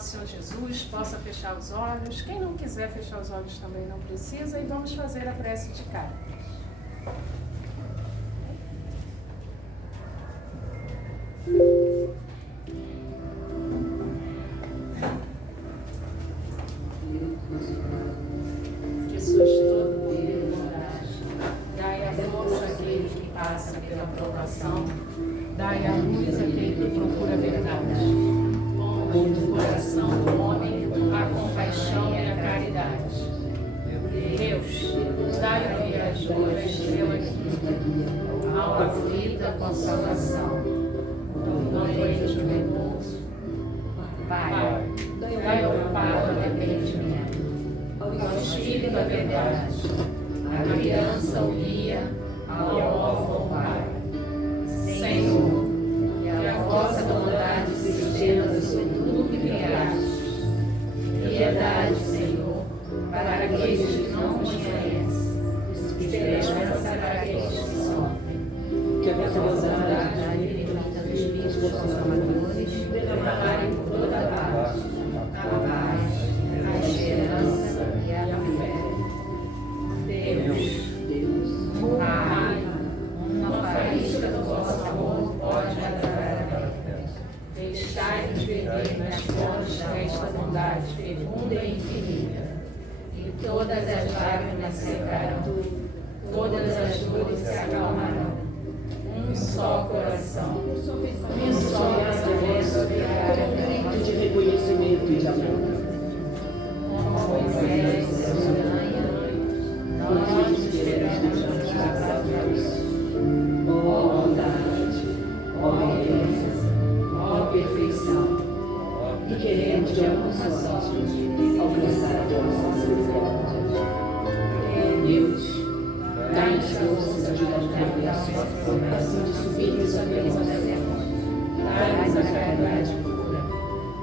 nosso Senhor Jesus possa fechar os olhos. Quem não quiser fechar os olhos também não precisa. E vamos fazer a prece de Cáritas. Que sois todo poder e bondade, dai a força àquele que passa pela provação, dai a luz àquele que procura a verdade. Ponde no coração do homem a compaixão e a caridade. Deus, dai ao viajor a estrela guia, alma aflita consolação, do doente o repouso. Pai, dai ao Papa o arrependimento, ao Espírito a verdade, à criança o guia, ao órfão o Pai. Senhor, que a vossa bondade se estenda sobre tudo que criaste. Piedade, Senhor, para aqueles que não vos conhecem, esperança para aqueles que sofrem. Que a vossa bondade liberta dos espíritos consoladores, derramarem por toda a parte a paz, a esperança e a fé. Deus, Pai, uma faísca do vosso amor pode agradar a terra. Deixai-nos beber nas fontes desta bondade fecunda e infinita, e todas as lágrimas secarão, todas as dores se acalmarão. Um só coração, um só pensamento Com um grito de reconhecimento e de amor. como Moisés e seus anjos, nós esperamos a Deus. Ó bondade, ó beleza, ó perfeição, e queremos de alguma sorte alcançar a vossa misericórdia. Deus, dai-nos forças de ajudar assim de subirmos a pela dai-nos a caridade pura,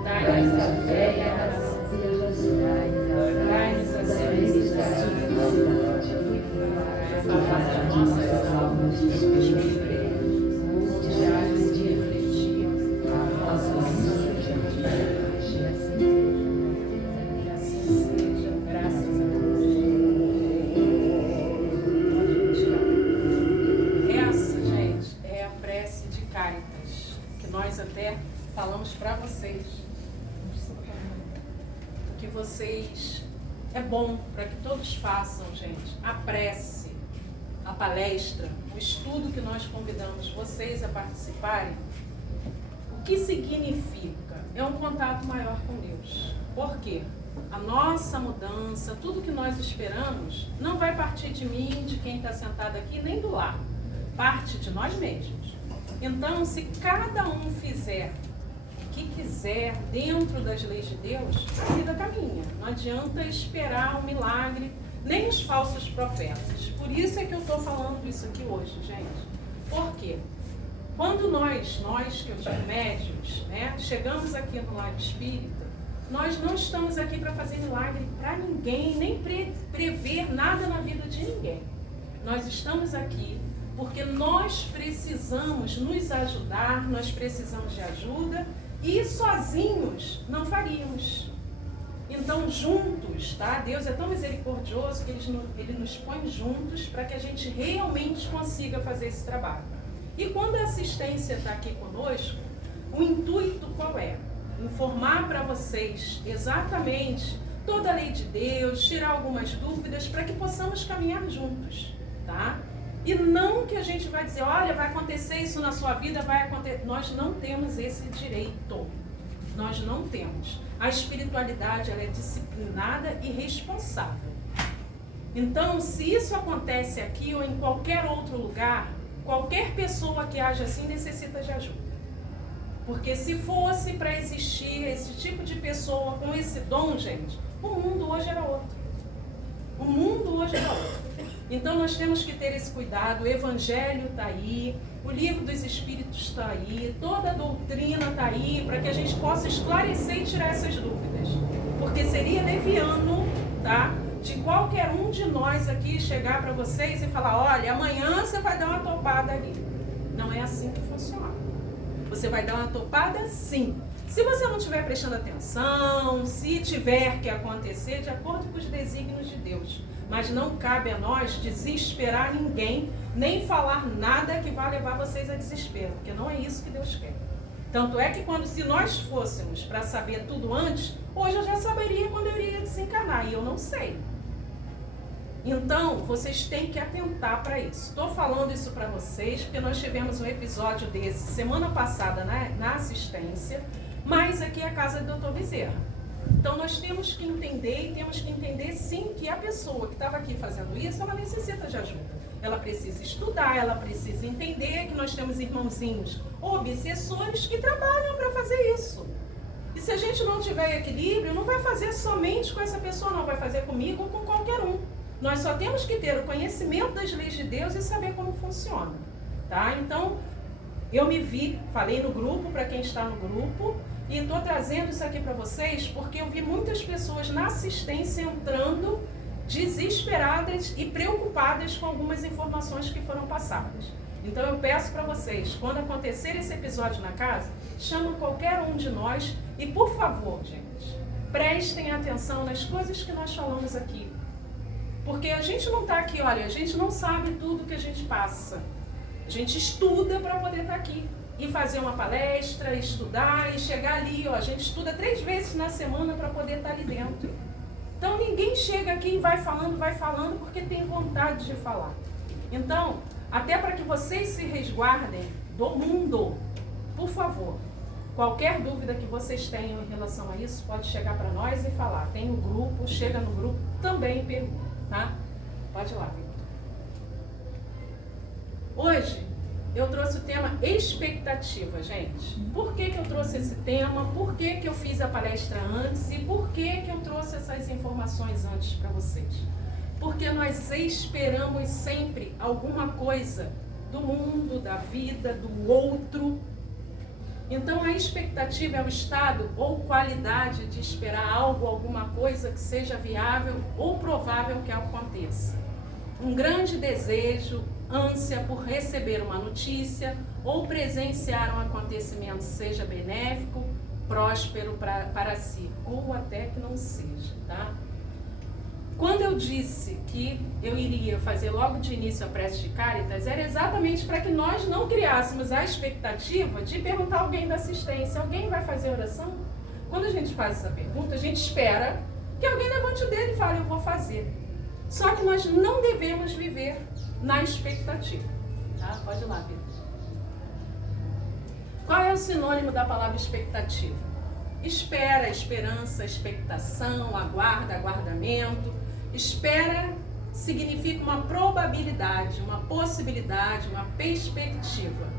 dai-nos a fé e a razão, dai-nos a simplicidade, afasta de nossas almas os espíritos, multidades de refletir a vossa santa verdade. E assim seja, graças a Deus. Essa, gente, é a prece de Cáritas, que nós até falamos para vocês. Que vocês, é bom para que todos façam, gente, a prece, a palestra, o estudo que nós convidamos vocês a participarem. O que significa? É um contato maior com Deus. Por quê? A nossa mudança, tudo que nós esperamos, não vai partir de mim, de quem está sentado aqui, nem do lado. Parte de nós mesmos. Então, se cada um fizer o que quiser dentro das leis de Deus, a vida caminha. Não adianta esperar um milagre, nem os falsos profetas. Por isso é que eu estou falando isso aqui hoje, gente. Por quê? Quando nós que eu digo médios, né, chegamos aqui no Lar Espírita, nós não estamos aqui para fazer milagre para ninguém, nem prever nada na vida de ninguém. Nós estamos aqui porque nós precisamos nos ajudar, nós precisamos de ajuda e sozinhos não faríamos. Então, juntos, tá? Deus é tão misericordioso que Ele nos põe juntos para que a gente realmente consiga fazer esse trabalho. E quando a assistência está aqui conosco, o intuito qual é? Informar para vocês exatamente toda a lei de Deus, tirar algumas dúvidas para que possamos caminhar juntos, tá? E não que a gente vai dizer, olha, vai acontecer isso na sua vida, vai acontecer. Nós não temos esse direito. Nós não temos. A espiritualidade, ela é disciplinada e responsável. Então, se isso acontece aqui ou em qualquer outro lugar, qualquer pessoa que age assim necessita de ajuda. Porque se fosse para existir esse tipo de pessoa com esse dom, gente, o mundo hoje era outro. O mundo hoje era outro. Então nós temos que ter esse cuidado, o Evangelho está aí, o Livro dos Espíritos está aí, toda a doutrina está aí, para que a gente possa esclarecer e tirar essas dúvidas. Porque seria leviano, tá, de qualquer um de nós aqui chegar para vocês e falar, olha, amanhã você vai dar uma topada ali. Não é assim que funciona. Você vai dar uma topada sim, Se você não estiver prestando atenção, se tiver que acontecer, de acordo com os desígnios de Deus. Mas não cabe a nós desesperar ninguém, nem falar nada que vá levar vocês a desespero, porque não é isso que Deus quer. Tanto é que se nós fôssemos para saber tudo antes, hoje eu já saberia quando eu iria desencarnar, e eu não sei. Então, vocês têm que atentar para isso. Estou falando isso para vocês, porque nós tivemos um episódio desse semana passada na assistência, mas aqui é a casa do Dr. Bezerra. Então, nós temos que entender, e temos que entender sim que a pessoa que estava aqui fazendo isso, ela necessita de ajuda. Ela precisa estudar, ela precisa entender que nós temos irmãozinhos obsessores que trabalham para fazer isso. E se a gente não tiver equilíbrio, não vai fazer somente com essa pessoa, não vai fazer comigo ou com qualquer um. Nós só temos que ter o conhecimento das leis de Deus e saber como funciona. Tá? Então, eu me vi, falei no grupo, para quem está no grupo, e estou trazendo isso aqui para vocês porque eu vi muitas pessoas na assistência entrando desesperadas e preocupadas com algumas informações que foram passadas. Então eu peço para vocês, quando acontecer esse episódio na casa, chama qualquer um de nós e, por favor, gente, prestem atenção nas coisas que nós falamos aqui. Porque a gente não está aqui, olha, a gente não sabe tudo que a gente passa. A gente estuda para poder estar aqui. E fazer uma palestra, estudar e chegar ali, ó, a gente estuda 3 vezes na semana para poder estar ali dentro. Então ninguém chega aqui e vai falando porque tem vontade de falar. Então, até para que vocês se resguardem do mundo, por favor, qualquer dúvida que vocês tenham em relação a isso, pode chegar para nós e falar. Tem o grupo, chega no grupo, também pergunta, tá? Pode ir lá, Victor. Hoje, eu trouxe o tema expectativa, gente. Por que eu trouxe esse tema? Por que eu fiz a palestra antes? E por que eu trouxe essas informações antes para vocês? Porque nós esperamos sempre alguma coisa do mundo, da vida, do outro. Então a expectativa é o estado ou qualidade de esperar algo, alguma coisa que seja viável ou provável que aconteça. Um grande desejo, ânsia por receber uma notícia ou presenciar um acontecimento, seja benéfico, próspero para si, ou até que não seja, tá? Quando eu disse que eu iria fazer logo de início a prece de Caritas, era exatamente para que nós não criássemos a expectativa de perguntar a alguém da assistência, alguém vai fazer oração? Quando a gente faz essa pergunta, a gente espera que alguém levante o dedo e fale, eu vou fazer. Só que nós não devemos viver na expectativa. Tá? Pode ir lá, Pedro. Qual é o sinônimo da palavra expectativa? Espera, esperança, expectação, aguarda, aguardamento. Espera significa uma probabilidade, uma possibilidade, uma perspectiva.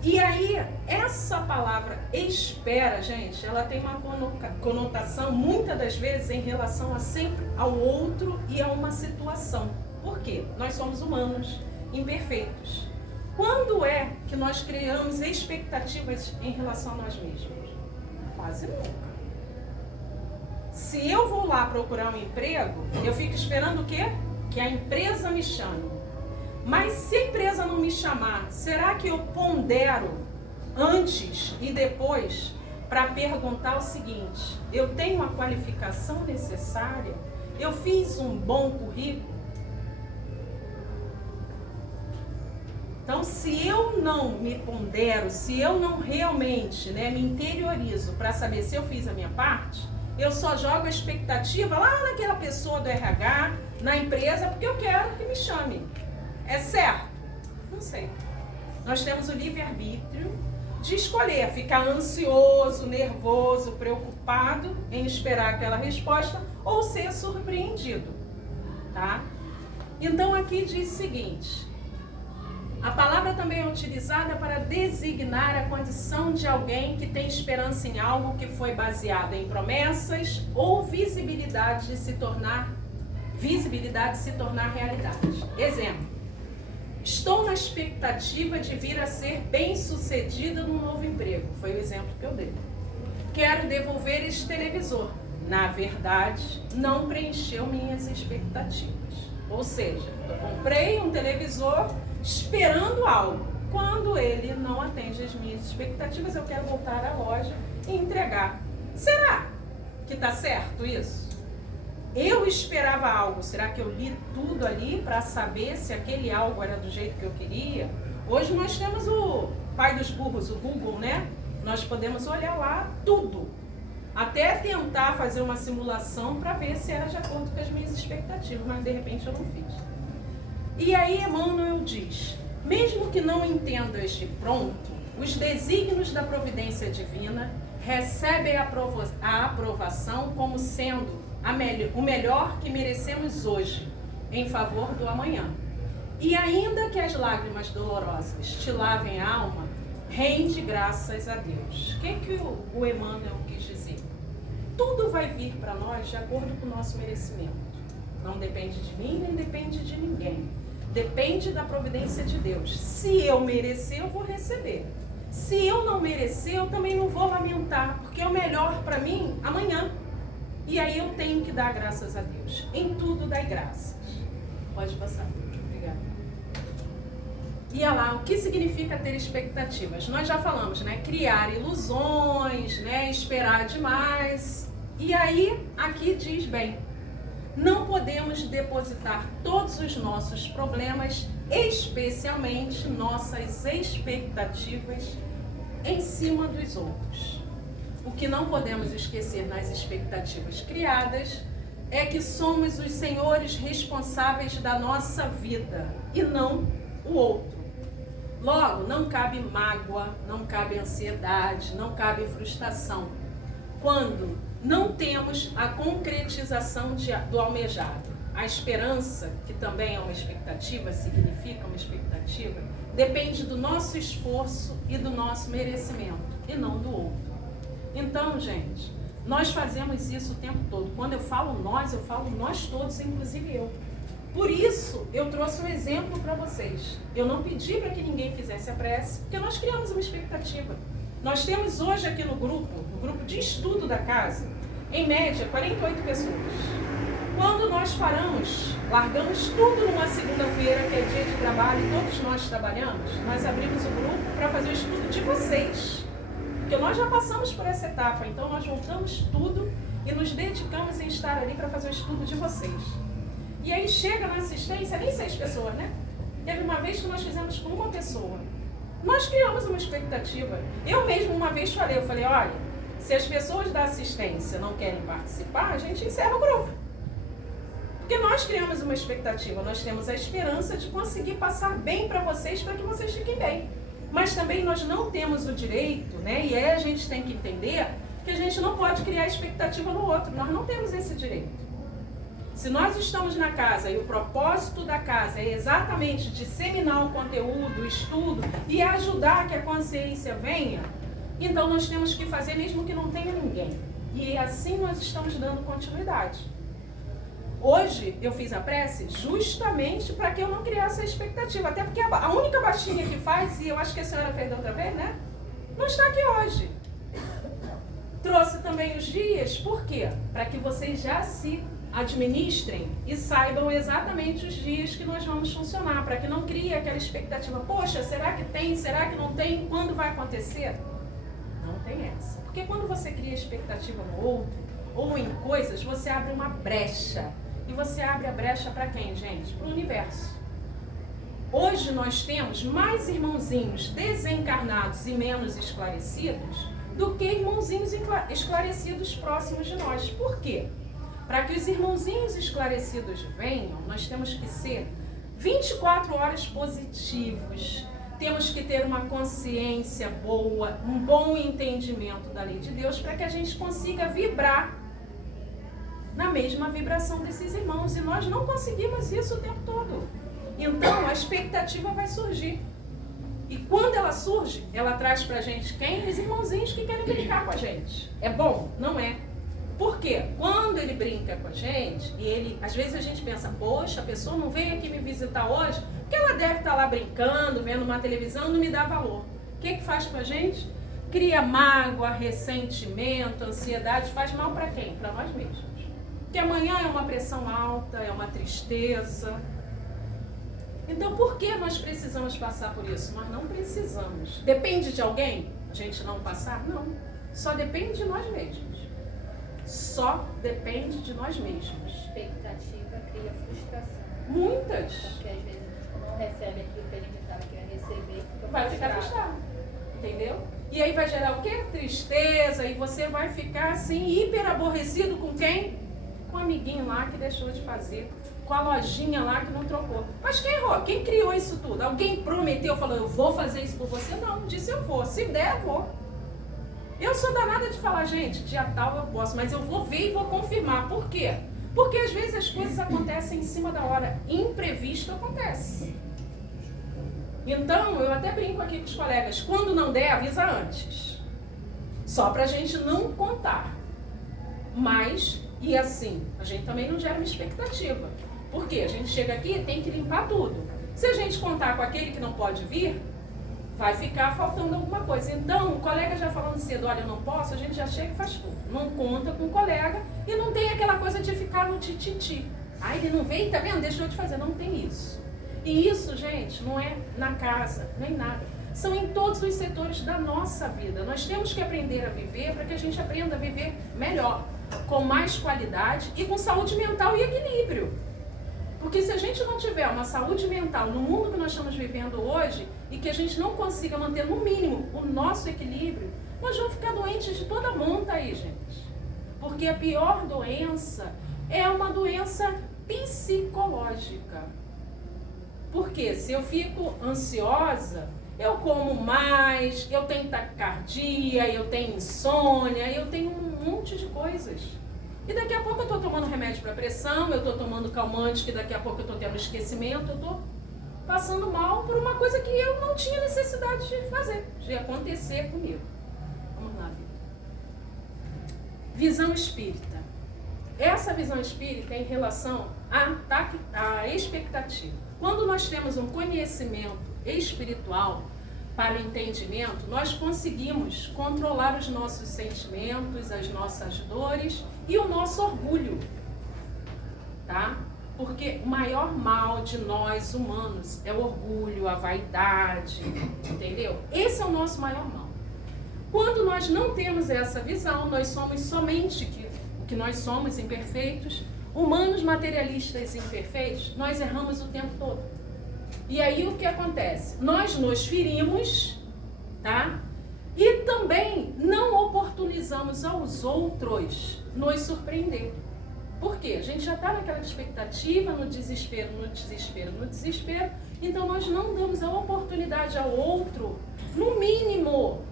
E aí, essa palavra espera, gente, ela tem uma conotação, muitas das vezes, em relação a sempre ao outro e a uma situação. Por quê? Nós somos humanos, imperfeitos. Quando é que nós criamos expectativas em relação a nós mesmos? Quase nunca. Se eu vou lá procurar um emprego, eu fico esperando o quê? Que a empresa me chame. Mas se a empresa não me chamar, será que eu pondero antes e depois para perguntar o seguinte, eu tenho a qualificação necessária? Eu fiz um bom currículo? Então, se eu não me pondero, se eu não realmente me interiorizo para saber se eu fiz a minha parte, eu só jogo a expectativa lá naquela pessoa do RH, na empresa, porque eu quero que me chame. É certo? Não sei. Nós temos o livre-arbítrio de escolher, ficar ansioso, nervoso, preocupado em esperar aquela resposta ou ser surpreendido. Tá? Então aqui diz o seguinte, a palavra também é utilizada para designar a condição de alguém que tem esperança em algo que foi baseado em promessas ou visibilidade de se tornar realidade. Exemplo. Estou na expectativa de vir a ser bem-sucedida no novo emprego. Foi o exemplo que eu dei. Quero devolver este televisor. Na verdade, não preencheu minhas expectativas. Ou seja, eu comprei um televisor esperando algo. Quando ele não atende as minhas expectativas, eu quero voltar à loja e entregar. Será que está certo isso? Eu esperava algo, será que eu li tudo ali para saber se aquele algo era do jeito que eu queria? Hoje nós temos o pai dos burros, o Google, né? Nós podemos olhar lá tudo, até tentar fazer uma simulação para ver se era de acordo com as minhas expectativas, mas de repente eu não fiz. E aí Emmanuel diz, mesmo que não entendas de pronto, os desígnios da providência divina recebem a aprovação como sendo o melhor que merecemos hoje, em favor do amanhã. E ainda que as lágrimas dolorosas te lavem a alma, rende graças a Deus. O que o Emmanuel quis dizer? Tudo vai vir para nós de acordo com o nosso merecimento. Não depende de mim, nem depende de ninguém. Depende da providência de Deus. Se eu merecer, eu vou receber. Se eu não merecer, eu também não vou lamentar, porque é o melhor para mim amanhã. E aí eu tenho que dar graças a Deus. Em tudo dai graças. Pode passar. Obrigada. E olha lá, o que significa ter expectativas? Nós já falamos, né? Criar ilusões, né? Esperar demais. E aí, aqui diz bem, não podemos depositar todos os nossos problemas, especialmente nossas expectativas, em cima dos outros. O que não podemos esquecer nas expectativas criadas é que somos os senhores responsáveis da nossa vida e não o outro. Logo, não cabe mágoa, não cabe ansiedade, não cabe frustração, quando não temos a concretização do almejado. A esperança, que também é uma expectativa, significa uma expectativa, depende do nosso esforço e do nosso merecimento, e não do outro. Então, gente, nós fazemos isso o tempo todo. Quando eu falo nós todos, inclusive eu. Por isso, eu trouxe um exemplo para vocês. Eu não pedi para que ninguém fizesse a prece, porque nós criamos uma expectativa. Nós temos hoje aqui no grupo de estudo da casa, em média, 48 pessoas. Quando nós paramos, largamos tudo numa segunda-feira, que é dia de trabalho, e todos nós trabalhamos, nós abrimos o grupo para fazer o estudo de vocês. Porque nós já passamos por essa etapa, então nós voltamos tudo e nos dedicamos em estar ali para fazer o estudo de vocês. E aí chega na assistência, nem 6 pessoas, né? Teve uma vez que nós fizemos com uma pessoa. Nós criamos uma expectativa. Eu mesmo uma vez falei, olha, se as pessoas da assistência não querem participar, a gente encerra o grupo. Porque nós criamos uma expectativa, nós temos a esperança de conseguir passar bem para vocês, para que vocês fiquem bem. Mas também nós não temos o direito, né? E aí a gente tem que entender que a gente não pode criar expectativa no outro. Nós não temos esse direito. Se nós estamos na casa e o propósito da casa é exatamente disseminar o conteúdo, o estudo e ajudar que a consciência venha, então nós temos que fazer mesmo que não tenha ninguém. E assim nós estamos dando continuidade. Hoje eu fiz a prece justamente para que eu não criasse a expectativa. Até porque a única baixinha que faz, e eu acho que a senhora fez da outra vez, né? Não está aqui hoje. Trouxe também os dias, por quê? Para que vocês já se administrem e saibam exatamente os dias que nós vamos funcionar, para que não crie aquela expectativa, poxa, será que tem, será que não tem, quando vai acontecer? Não tem essa. Porque quando você cria expectativa no outro, ou em coisas, você abre uma brecha. E você abre a brecha para quem, gente? Para o universo. Hoje nós temos mais irmãozinhos desencarnados e menos esclarecidos do que irmãozinhos esclarecidos próximos de nós. Por quê? Para que os irmãozinhos esclarecidos venham, nós temos que ser 24 horas positivos. Temos que ter uma consciência boa, um bom entendimento da lei de Deus, para que a gente consiga vibrar na mesma vibração desses irmãos. E nós não conseguimos isso o tempo todo. Então, a expectativa vai surgir. E quando ela surge, ela traz pra gente quem? Os irmãozinhos que querem brincar com a gente. É bom? Não é. Por quê? Quando ele brinca com a gente, e ele, às vezes a gente pensa, poxa, a pessoa não veio aqui me visitar hoje, porque ela deve estar lá brincando, vendo uma televisão, não me dá valor. O que faz com a gente? Cria mágoa, ressentimento, ansiedade. Faz mal para quem? Para nós mesmos. Porque amanhã é uma pressão alta, é uma tristeza. Então, por que nós precisamos passar por isso? Nós não precisamos. Depende de alguém a gente não passar? Não. só depende de nós mesmos. Só depende de nós mesmos. Expectativa cria frustração. Muitas. Porque às vezes a gente não recebe aquilo que a gente estava querendo receber. Vai ficar frustrado. Entendeu? E aí vai gerar o quê? Tristeza. E você vai ficar assim, hiper aborrecido com quem? Com o amiguinho lá que deixou de fazer. Com a lojinha lá que não trocou. Mas quem errou? Quem criou isso tudo? Alguém prometeu, falou, eu vou fazer isso por você? Não, disse eu vou. Se der, eu vou. Eu sou danada de falar, gente, dia tal eu posso, mas eu vou ver e vou confirmar. Por quê? Porque às vezes as coisas acontecem em cima da hora. Imprevisto acontece. Então, eu até brinco aqui com os colegas, quando não der, avisa antes. Só pra gente não contar. Mas, e assim, a gente também não gera uma expectativa. Por quê? A gente chega aqui e tem que limpar tudo. Se a gente contar com aquele que não pode vir, vai ficar faltando alguma coisa. Então, o colega já falando cedo, olha, eu não posso, a gente já chega e faz tudo. Não conta com o colega e não tem aquela coisa de ficar no tititi. Ah, ele não veio, tá vendo? Deixou de fazer. Não tem isso. E isso, gente, não é na casa, nem nada. São em todos os setores da nossa vida. Nós temos que aprender a viver para que a gente aprenda a viver melhor, com mais qualidade e com saúde mental e equilíbrio. Porque se a gente não tiver uma saúde mental no mundo que nós estamos vivendo hoje e que a gente não consiga manter no mínimo o nosso equilíbrio, nós vamos ficar doentes de toda monta aí, gente. Porque a pior doença é uma doença psicológica. Porque se eu fico ansiosa, eu como mais, eu tenho taquicardia, eu tenho insônia, eu tenho um monte de coisas. E daqui a pouco eu estou tomando remédio para pressão, eu estou tomando calmante, que daqui a pouco eu estou tendo esquecimento, eu estou passando mal por uma coisa que eu não tinha necessidade de fazer, de acontecer comigo. Vamos lá. Visão espírita. Essa visão espírita é em relação à expectativa. Quando nós temos um conhecimento espiritual para o entendimento, nós conseguimos controlar os nossos sentimentos, as nossas dores e o nosso orgulho, tá? Porque o maior mal de nós humanos é o orgulho, a vaidade, entendeu? Esse é o nosso maior mal. Quando nós não temos essa visão, nós somos somente o que nós somos, imperfeitos, humanos, materialistas e imperfeitos, nós erramos o tempo todo. E aí o que acontece? Nós nos ferimos, tá? E também não oportunizamos aos outros nos surpreender. Por quê? A gente já está naquela expectativa, no desespero, então nós não damos a oportunidade ao outro, no mínimo,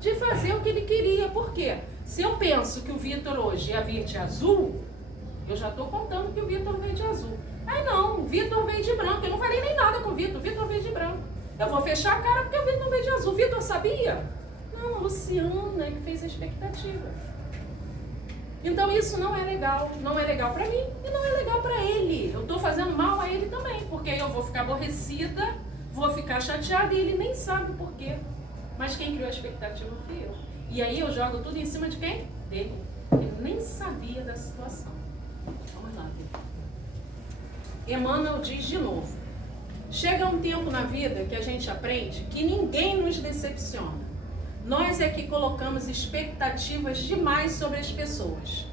de fazer o que ele queria. Por quê? Se eu penso que o Vitor hoje ia vir de azul, eu já estou contando que o Vitor veio de azul. Aí não, o Vitor veio de branco. Eu não falei nem nada com o Vitor veio de branco. Eu vou fechar a cara porque o Vitor veio de azul. O Vitor sabia? Não, a Luciana que fez a expectativa. Então isso não é legal. Não é legal para mim e não é legal para ele. Eu estou fazendo mal a ele também, porque eu vou ficar aborrecida, vou ficar chateada e ele nem sabe por quê. Mas quem criou a expectativa fui eu. E aí eu jogo tudo em cima de quem? Dele. Ele nem sabia da situação. Vamos lá, Vitor. Emmanuel diz de novo. Chega um tempo na vida que a gente aprende que ninguém nos decepciona. Nós é que colocamos expectativas demais sobre as pessoas.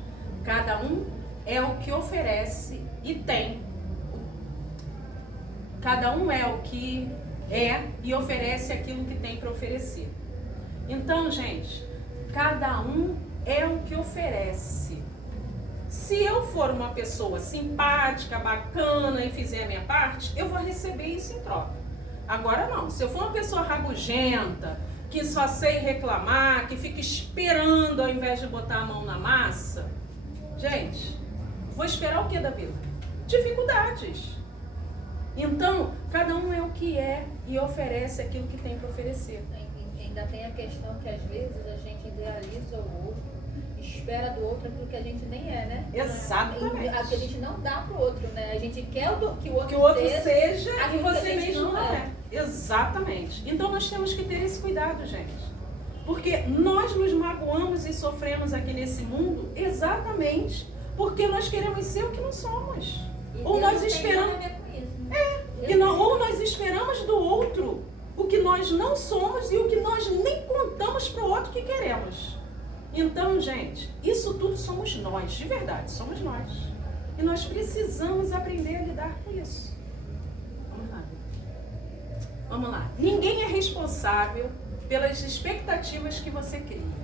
Cada um é o que oferece e tem. Cada um é o que é e oferece aquilo que tem para oferecer. Então, gente, cada um é o que oferece. Se eu for uma pessoa simpática, bacana e fizer a minha parte, eu vou receber isso em troca. Agora não, se eu for uma pessoa rabugenta, que só sei reclamar, que fica esperando ao invés de botar a mão na massa, gente, vou esperar o que da vida? Dificuldades. Então, cada um é o que é e oferece aquilo que tem para oferecer. Ainda tem a questão que às vezes a gente idealiza o outro, espera do outro aquilo que a gente nem é, né? Exatamente. A que a gente não dá pro outro, né? A gente quer que o outro seja e você mesmo não é. é. Exatamente. Então nós temos que ter esse cuidado, gente. Porque nós nos magoamos e sofremos aqui nesse mundo exatamente porque nós queremos ser o que não somos. Ou nós esperamos. Ou nós esperamos do outro o que nós não somos e o que nós nem contamos pro outro que queremos. Então, gente, isso tudo somos nós, de verdade, somos nós. E nós precisamos aprender a lidar com isso. Vamos lá. Vamos lá. Ninguém é responsável pelas expectativas que você cria.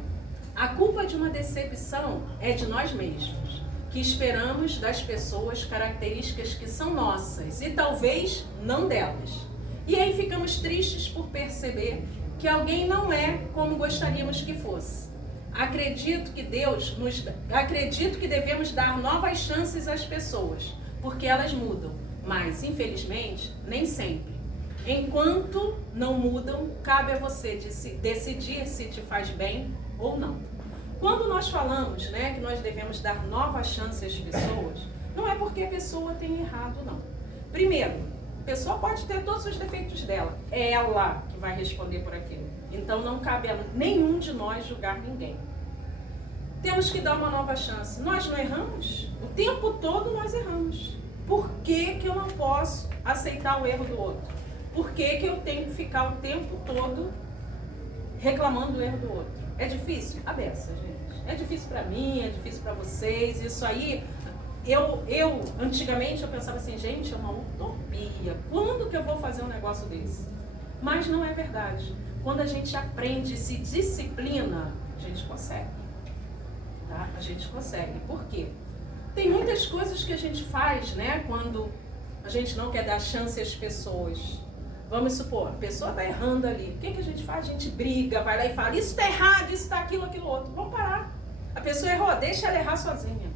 A culpa de uma decepção é de nós mesmos, que esperamos das pessoas características que são nossas e talvez não delas. E aí ficamos tristes por perceber que alguém não é como gostaríamos que fosse. Acredito que devemos dar novas chances às pessoas, porque elas mudam, mas infelizmente nem sempre. Enquanto não mudam, cabe a você decidir se te faz bem ou não. Quando nós falamos, que nós devemos dar novas chances às pessoas, não é porque a pessoa tem errado, não. Primeiro, a pessoa pode ter todos os defeitos dela, é ela que vai responder por aquilo. Então não cabe a nenhum de nós julgar ninguém. Temos que dar uma nova chance. Nós não erramos? O tempo todo nós erramos. Por que eu não posso aceitar o erro do outro? Por que eu tenho que ficar o tempo todo reclamando do erro do outro? É difícil? A beça, gente. É difícil pra mim, é difícil pra vocês. Isso aí, antigamente eu pensava assim, gente, é uma utopia. Quando que eu vou fazer um negócio desse? Mas não é verdade. Quando a gente aprende e se disciplina, a gente consegue. Tá? A gente consegue. Por quê? Tem muitas coisas que a gente faz, quando a gente não quer dar chance às pessoas. Vamos supor, a pessoa está errando ali. O que a gente faz? A gente briga, vai lá e fala, isso está errado, isso está aquilo, aquilo outro. Vamos parar. A pessoa errou, deixa ela errar sozinha.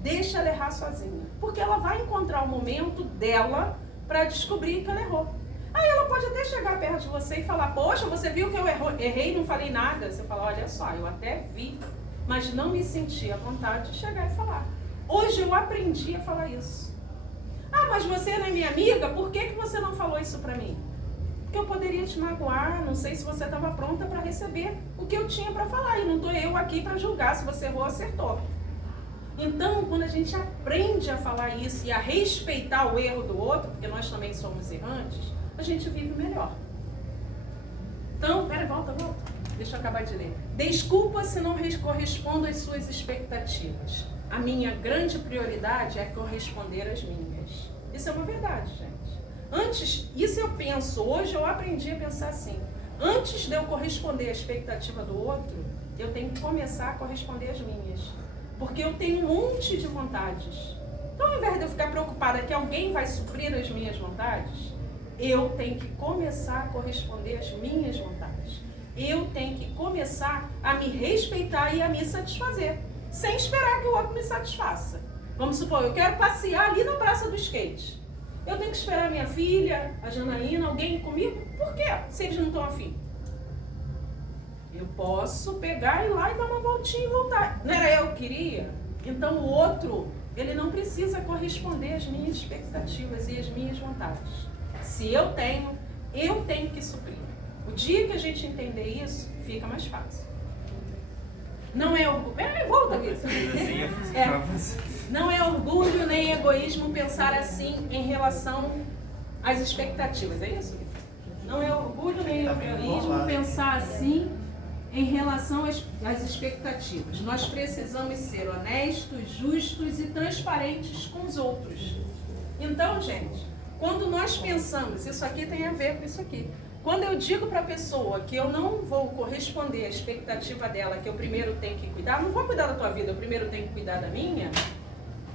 Deixa ela errar sozinha. Porque ela vai encontrar o momento dela para descobrir que ela errou. Aí ela pode até chegar perto de você e falar, poxa, você viu que eu errei e não falei nada? Você fala, olha só, eu até vi, mas não me senti à vontade de chegar e falar. Hoje eu aprendi a falar isso. Ah, mas você não é minha amiga? Por que você não falou isso pra mim? Porque eu poderia te magoar, não sei se você estava pronta para receber o que eu tinha para falar. E não estou eu aqui para julgar se você errou ou acertou. Então, quando a gente aprende a falar isso e a respeitar o erro do outro, porque nós também somos errantes, a gente vive melhor. Então, volta. Deixa eu acabar de ler. Desculpa se não correspondo às suas expectativas. A minha grande prioridade é corresponder às minhas. Isso é uma verdade, gente. Isso eu penso, hoje eu aprendi a pensar assim. Antes de eu corresponder à expectativa do outro, eu tenho que começar a corresponder às minhas. Porque eu tenho um monte de vontades. Então, ao invés de eu ficar preocupada que alguém vai suprir as minhas vontades, eu tenho que começar a corresponder às minhas vontades. Eu tenho que começar a me respeitar e a me satisfazer, sem esperar que o outro me satisfaça. Vamos supor, eu quero passear ali na praça do skate. Eu tenho que esperar a minha filha, a Janaína, alguém ir comigo? Por quê? Se eles não estão afim. Eu posso pegar, ir lá e dar uma voltinha e voltar. Não era eu que queria? Então o outro, ele não precisa corresponder às minhas expectativas e às minhas vontades. Se eu tenho que suprir. O dia que a gente entender isso, fica mais fácil. Não é orgulho. Volta aqui. Não é orgulho nem egoísmo pensar assim em relação às expectativas. É isso? Não é orgulho nem egoísmo pensar assim em relação às expectativas. Nós precisamos ser honestos, justos e transparentes com os outros. Então, gente, quando nós pensamos, isso aqui tem a ver com isso aqui. Quando eu digo para a pessoa que eu não vou corresponder à expectativa dela, que eu primeiro tenho que cuidar, não vou cuidar da tua vida, eu primeiro tenho que cuidar da minha,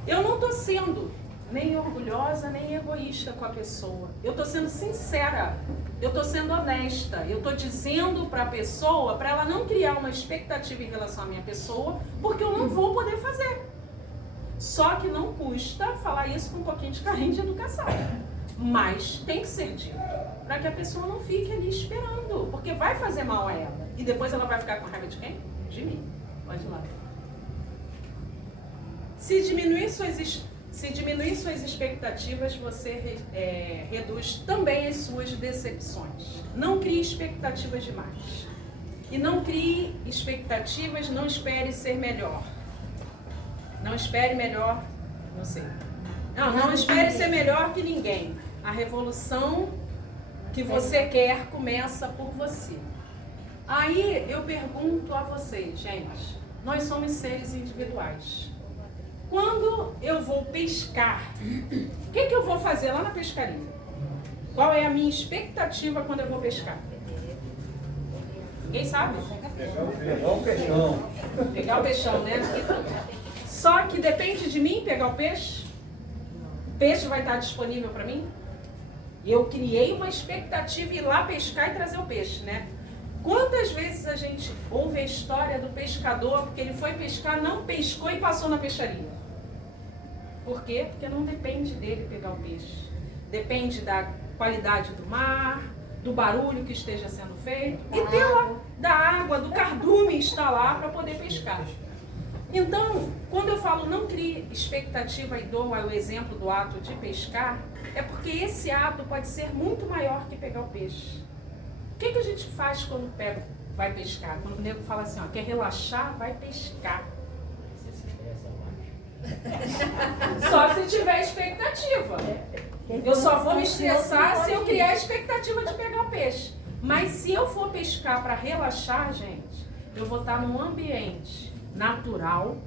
eu não estou sendo nem orgulhosa, nem egoísta com a pessoa. Eu estou sendo sincera, eu estou sendo honesta, eu estou dizendo para a pessoa, para ela não criar uma expectativa em relação à minha pessoa, porque eu não vou poder fazer. Só que não custa falar isso com um pouquinho de carinho de educação. Mas tem que ser dito, para que a pessoa não fique ali esperando, porque vai fazer mal a ela. E depois ela vai ficar com raiva de quem? De mim. Pode ir lá. Se diminuir suas expectativas, você reduz também as suas decepções. Não crie expectativas demais. E não crie expectativas, não espere ser melhor. Não espere melhor, não sei. Não espere ser melhor que ninguém. A revolução que você quer começa por você. Aí eu pergunto a vocês, gente, nós somos seres individuais. Quando eu vou pescar, o que eu vou fazer lá na pescaria? Qual é a minha expectativa quando eu vou pescar? Ninguém sabe? Pegar o peixão. Pegar o peixão, né? Só que depende de mim pegar o peixe. O peixe vai estar disponível para mim? E eu criei uma expectativa de ir lá pescar e trazer o peixe, né? Quantas vezes a gente ouve a história do pescador, porque ele foi pescar, não pescou e passou na peixaria? Por quê? Porque não depende dele pegar o peixe. Depende da qualidade do mar, do barulho que esteja sendo feito, e da água, do cardume está lá para poder pescar. Então, quando eu falo não crie expectativa e dou o exemplo do ato de pescar, é porque esse ato pode ser muito maior que pegar o peixe. O que a gente faz quando vai pescar? Quando o nego fala assim, ó, quer relaxar, vai pescar. Só se tiver expectativa. Eu só vou me estressar se eu criar a expectativa de pegar o peixe. Mas se eu for pescar para relaxar, gente, eu vou estar num ambiente natural,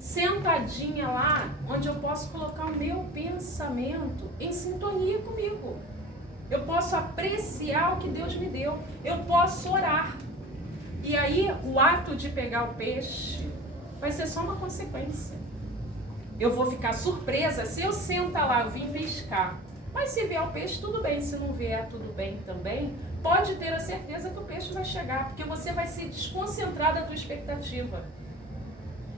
sentadinha lá, onde eu posso colocar o meu pensamento em sintonia comigo. Eu posso apreciar o que Deus me deu. Eu posso orar. E aí, o ato de pegar o peixe vai ser só uma consequência. Eu vou ficar surpresa se eu sentar lá, eu vim pescar. Mas se vier o peixe, tudo bem. Se não vier, tudo bem também. Pode ter a certeza que o peixe vai chegar, porque você vai se desconcentrar da tua expectativa.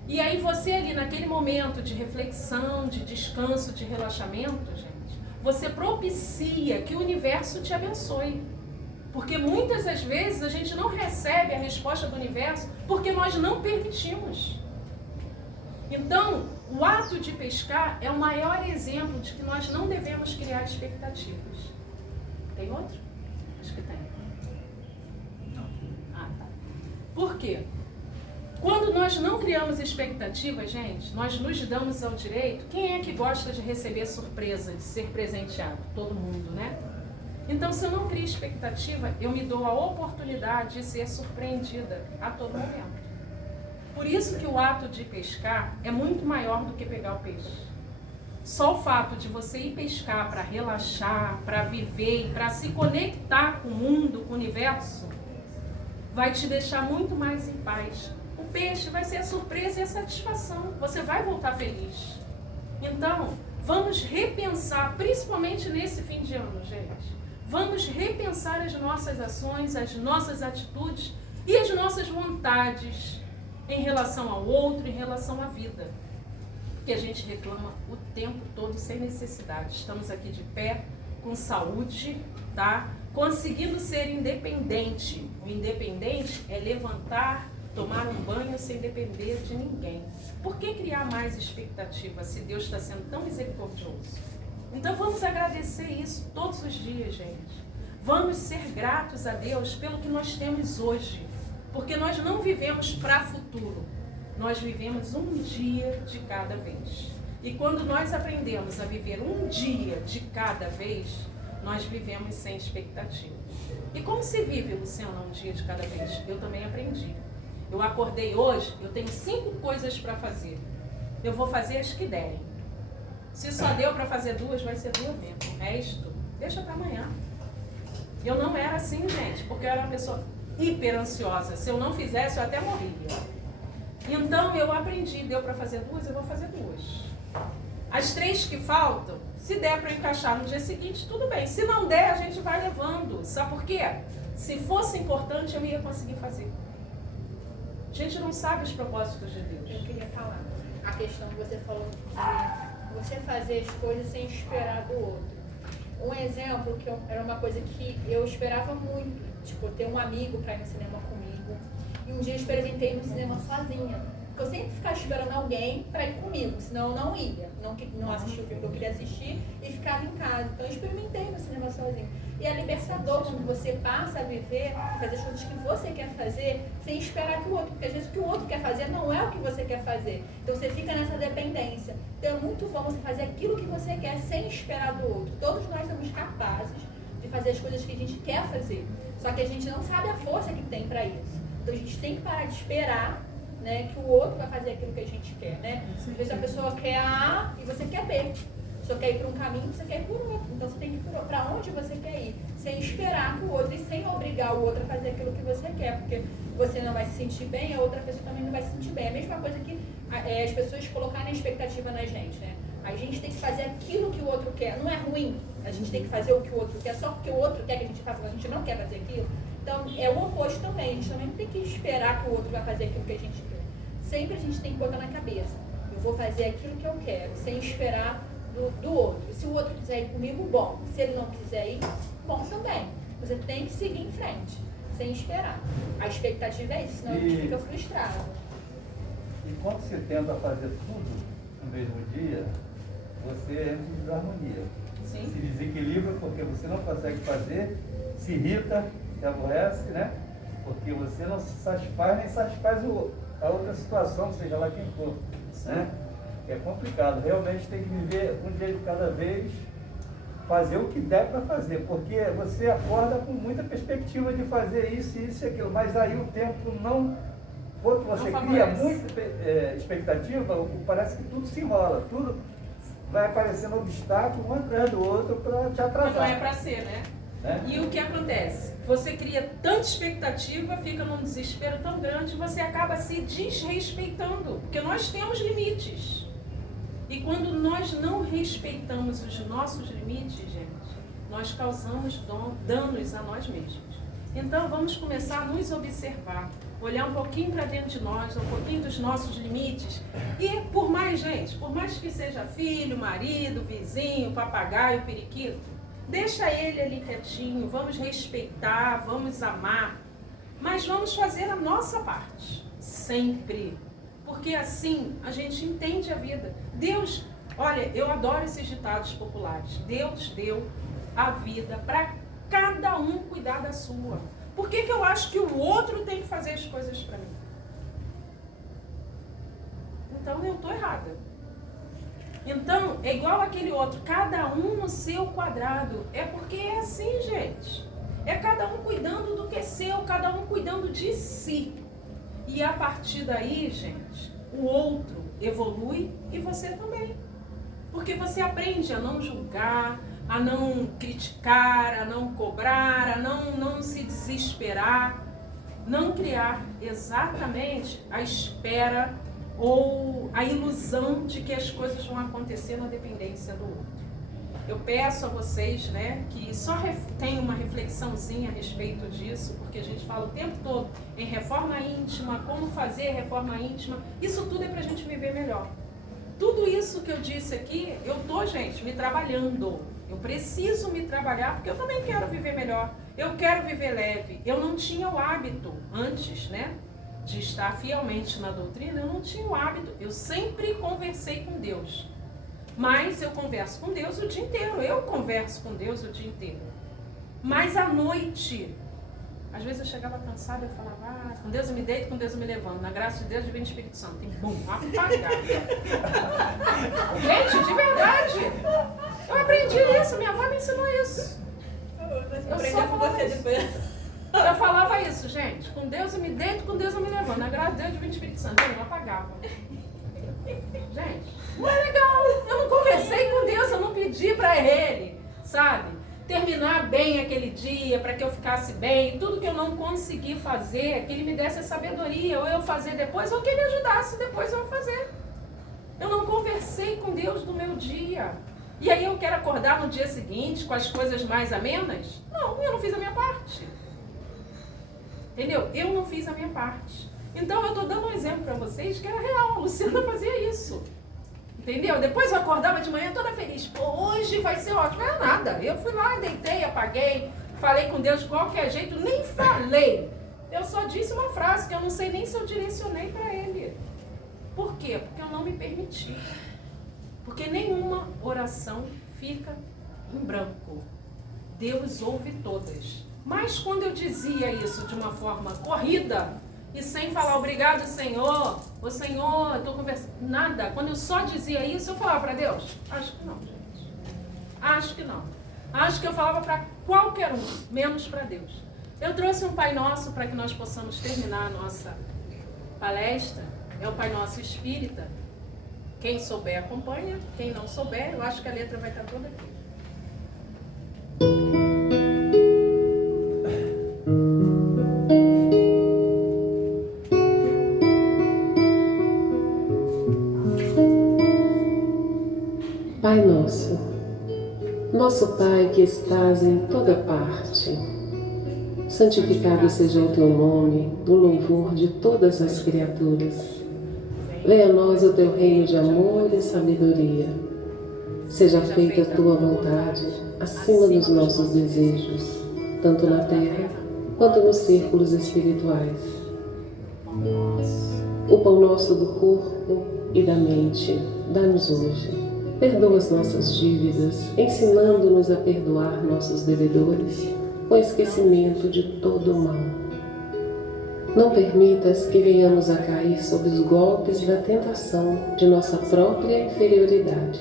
E aí você ali, naquele momento de reflexão, de descanso, de relaxamento, gente, você propicia que o universo te abençoe. Porque muitas das vezes a gente não recebe a resposta do universo porque nós não permitimos. Então, o ato de pescar é o maior exemplo de que nós não devemos criar expectativas. Tem outro? Acho que tem. Ah, tá. Por quê? Quando nós não criamos expectativas, gente, nós nos damos ao direito. Quem é que gosta de receber surpresa, de ser presenteado? Todo mundo, né? Então, se eu não crio expectativa, eu me dou a oportunidade de ser surpreendida a todo momento. Por isso que o ato de pescar é muito maior do que pegar o peixe. Só o fato de você ir pescar para relaxar, para viver, para se conectar com o mundo, com o universo, vai te deixar muito mais em paz. O peixe vai ser a surpresa e a satisfação. Você vai voltar feliz. Então, vamos repensar, principalmente nesse fim de ano, gente. Vamos repensar as nossas ações, as nossas atitudes e as nossas vontades em relação ao outro, em relação à vida. Porque a gente reclama o tempo todo sem necessidade. Estamos aqui de pé, com saúde, tá? Conseguindo ser independente. O independente é levantar, tomar um banho sem depender de ninguém. Por que criar mais expectativa se Deus está sendo tão misericordioso? Então vamos agradecer isso todos os dias, gente. Vamos ser gratos a Deus pelo que nós temos hoje. Porque nós não vivemos para futuro. Nós vivemos um dia de cada vez. E quando nós aprendemos a viver um dia de cada vez, nós vivemos sem expectativa. E como se vive, Luciana, um dia de cada vez? Eu também aprendi. Eu acordei hoje, eu tenho 5 coisas para fazer. Eu vou fazer as que derem. Se só deu para fazer 2, vai ser 2 mesmo. O resto, deixa para amanhã. Eu não era assim, gente, porque eu era uma pessoa hiper ansiosa. Se eu não fizesse, eu até morria. Então eu aprendi, deu para fazer 2, eu vou fazer 2. As 3 que faltam, se der para encaixar no dia seguinte, tudo bem. Se não der, a gente vai levando. Sabe por quê? Se fosse importante, eu ia conseguir fazer. A gente não sabe os propósitos de Deus. Eu queria falar. A questão que você falou de você fazer as coisas sem esperar do outro. Um exemplo que era uma coisa que eu esperava muito. Tipo, ter um amigo para ir no cinema comigo. E um dia eu experimentei no cinema sozinha. Porque eu sempre ficava esperando alguém para ir comigo, senão eu não ia. Não assistia o filme que eu queria assistir e ficava em casa. Então eu experimentei no cinema sozinha. E é libertador quando você passa a viver, fazer as coisas que você quer fazer, sem esperar que o outro. Porque às vezes o que o outro quer fazer não é o que você quer fazer. Então você fica nessa dependência. Então é muito bom você fazer aquilo que você quer sem esperar do outro. Todos nós somos capazes de fazer as coisas que a gente quer fazer. Só que a gente não sabe a força que tem para isso. Então a gente tem que parar de esperar, né, que o outro vai fazer aquilo que a gente quer, né? Às vezes a pessoa quer A e você quer B. A pessoa quer ir por um caminho, você quer ir por outro. Então você tem que ir para onde você quer ir, sem esperar que o outro e sem obrigar o outro a fazer aquilo que você quer, porque você não vai se sentir bem, a outra pessoa também não vai se sentir bem. É a mesma coisa que as pessoas colocarem expectativa na gente, né? A gente tem que fazer aquilo que o outro quer. Não é ruim a gente tem que fazer o que o outro quer, só porque o outro quer que a gente faça, mas a gente não quer fazer aquilo. Então é o oposto também. A gente também não tem que esperar que o outro vai fazer aquilo que a gente quer. Sempre a gente tem que botar na cabeça: eu vou fazer aquilo que eu quero, sem esperar do outro. Se o outro quiser ir comigo, bom. Se ele não quiser ir, bom também. Você tem que seguir em frente, sem esperar. A expectativa é isso, senão a gente fica frustrado. E quando você tenta fazer tudo no mesmo dia, você entra em desarmonia. Sim. Se desequilibra porque você não consegue fazer, se irrita, se aborrece, né? Porque você não se satisfaz nem satisfaz a outra situação, seja lá quem for, né? É complicado, realmente tem que viver um dia de cada vez, fazer o que der para fazer, porque você acorda com muita perspectiva de fazer isso e aquilo, mas aí o tempo não, quando você cria muita expectativa, parece que tudo se enrola, tudo vai aparecendo obstáculo um atrás do outro para te atrasar. Mas não é para ser, né? E o que acontece? Você cria tanta expectativa, fica num desespero tão grande, você acaba se desrespeitando, porque nós temos limites. E quando nós não respeitamos os nossos limites, gente, nós causamos danos a nós mesmos. Então vamos começar a nos observar, olhar um pouquinho para dentro de nós, um pouquinho dos nossos limites. E por mais, gente, por mais que seja filho, marido, vizinho, papagaio, periquito, deixa ele ali quietinho, vamos respeitar, vamos amar, mas vamos fazer a nossa parte, sempre. Porque assim a gente entende a vida. Deus, olha, eu adoro esses ditados populares. Deus deu a vida para cada um cuidar da sua. Por que eu acho que o outro tem que fazer as coisas para mim? Então eu estou errada. Então, é igual aquele outro, cada um no seu quadrado. É porque é assim, gente. É cada um cuidando do que é seu, cada um cuidando de si. E a partir daí, gente, o outro evolui e você também. Porque você aprende a não julgar, a não criticar, a não cobrar, a não se desesperar, não criar exatamente a espera ou a ilusão de que as coisas vão acontecer na dependência do outro. Eu peço a vocês, né, que só tenham uma reflexãozinha a respeito disso, porque a gente fala o tempo todo em reforma íntima, como fazer reforma íntima. Isso tudo é para a gente viver melhor. Tudo isso que eu disse aqui, eu tô, gente, me trabalhando. Eu preciso me trabalhar porque eu também quero viver melhor. Eu quero viver leve. Eu não tinha o hábito antes, né, de estar fielmente na doutrina, eu não tinha o hábito. Eu sempre conversei com Deus. Mas eu converso com Deus o dia inteiro. Eu converso com Deus o dia inteiro. Mas à noite, às vezes eu chegava cansada, eu falava, com Deus eu me deito, com Deus eu me levanto. Na graça de Deus, divino Espírito Santo. Tem bum, apagado. Gente, de verdade. Eu aprendi isso, minha avó me ensinou isso. Eu só falava isso. Eu falava isso, gente. Com Deus eu me deito, com Deus eu me levanto. Na graça de Deus, divino Espírito Santo. Eu apagava. Gente, não é legal. Eu não conversei com Deus, eu não pedi para Ele, sabe? Terminar bem aquele dia, para que eu ficasse bem. Tudo que eu não consegui fazer, que Ele me desse a sabedoria, ou eu fazer depois, ou que Ele ajudasse depois eu fazer. Eu não conversei com Deus do meu dia. E aí eu quero acordar no dia seguinte com as coisas mais amenas? Não, eu não fiz a minha parte. Entendeu? Eu não fiz a minha parte. Então eu estou dando um exemplo para vocês que era real. A Luciana fazia isso. Entendeu? Depois eu acordava de manhã toda feliz. Pô, hoje vai ser ótimo. Não era nada. Eu fui lá, deitei, apaguei, falei com Deus de qualquer jeito, nem falei. Eu só disse uma frase que eu não sei nem se eu direcionei para Ele. Por quê? Porque eu não me permiti. Porque nenhuma oração fica em branco. Deus ouve todas. Mas quando eu dizia isso de uma forma corrida e sem falar obrigado, Senhor, ô Senhor, eu estou conversando, nada. Quando eu só dizia isso, eu falava para Deus, acho que não, gente. Acho que não. Acho que eu falava para qualquer um, menos para Deus. Eu trouxe um Pai Nosso para que nós possamos terminar a nossa palestra. É o Pai Nosso Espírita. Quem souber acompanha, quem não souber, eu acho que a letra vai estar toda aqui. Pai nosso, nosso Pai que estás em toda parte, santificado seja o teu nome, no louvor de todas as criaturas. Venha a nós o teu reino de amor e sabedoria. Seja feita a tua vontade, acima dos nossos desejos, tanto na terra quanto nos círculos espirituais. O pão nosso do corpo e da mente, dá-nos hoje. Perdoa as nossas dívidas, ensinando-nos a perdoar nossos devedores, com esquecimento de todo o mal. Não permitas que venhamos a cair sob os golpes da tentação de nossa própria inferioridade.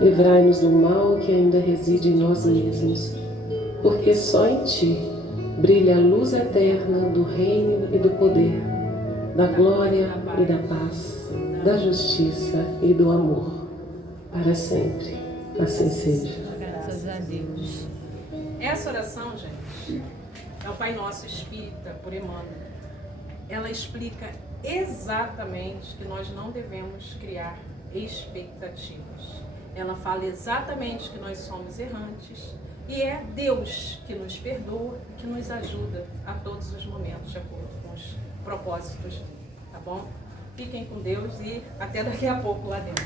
Livrai-nos do mal que ainda reside em nós mesmos, porque só em Ti brilha a luz eterna do reino e do poder, da glória e da paz, da justiça e do amor. Para sempre, assim seja. Graças a Deus. Essa oração, gente, é o Pai Nosso Espírita, por Emmanuel. Ela explica exatamente que nós não devemos criar expectativas. Ela fala exatamente que nós somos errantes e é Deus que nos perdoa, que nos ajuda a todos os momentos, de acordo com os propósitos, tá bom? Fiquem com Deus e até daqui a pouco lá dentro.